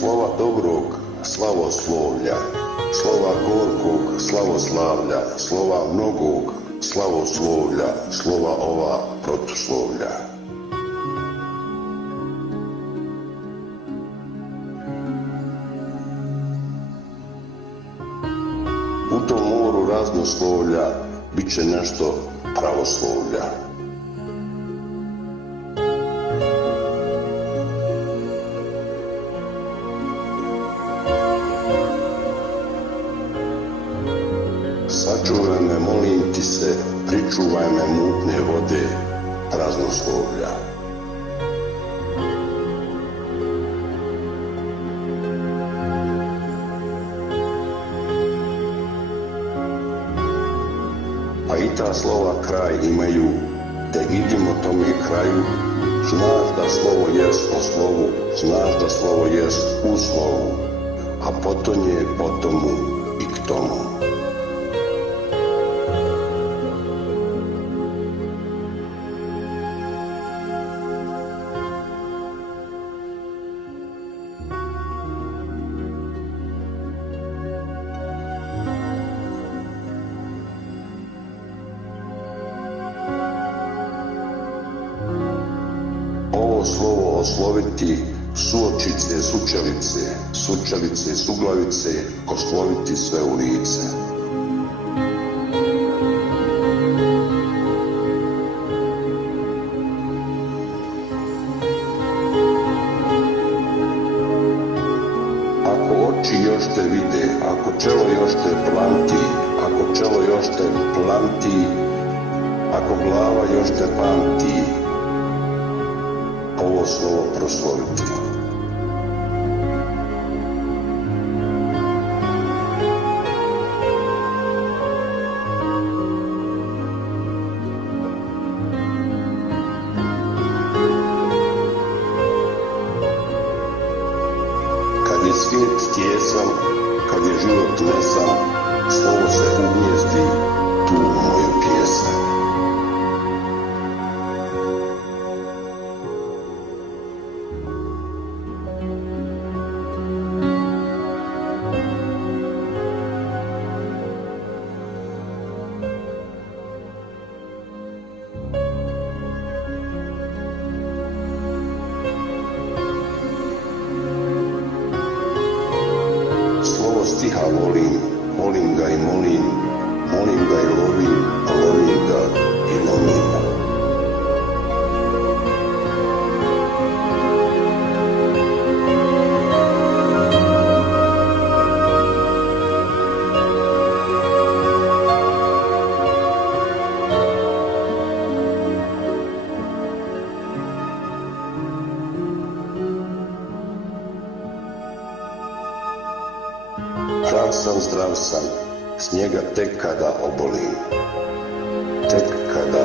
Slova dobrog slavoslovlja, slova gorkog slavoslavlja, slova mnogog slavoslovlja, slova ova protuslovlja. U tom moru raznoslovlja bit će nešto pravoslovlja. Sačuvaj me, molim ti se, pričuvaj me mutne vode praznoslovlja. Pa i ta slova kraj imaju, te idimo tome kraju. Znaš da slovo jest o slovu, znaš da slovo jest u slovu, a potonje po tomu i k tomu. Ovo slovo osloviti, suočice, sučelice, sučelice, suglavice, osloviti sve u lice. Ako oči još te vide, ako čelo još te planti, ako čelo još te planti, ako glava još te pamti, ovo slovo prosloviti. Kad je svijet tijesan, kad je život nesan, slovo se ugnjezdi tu u moju pjesmu. Stiha volim, volim ga i molim, molim ga i lovim, lovim ga i lomim. Zdrav sam, s njega tek kada obolim, tek kada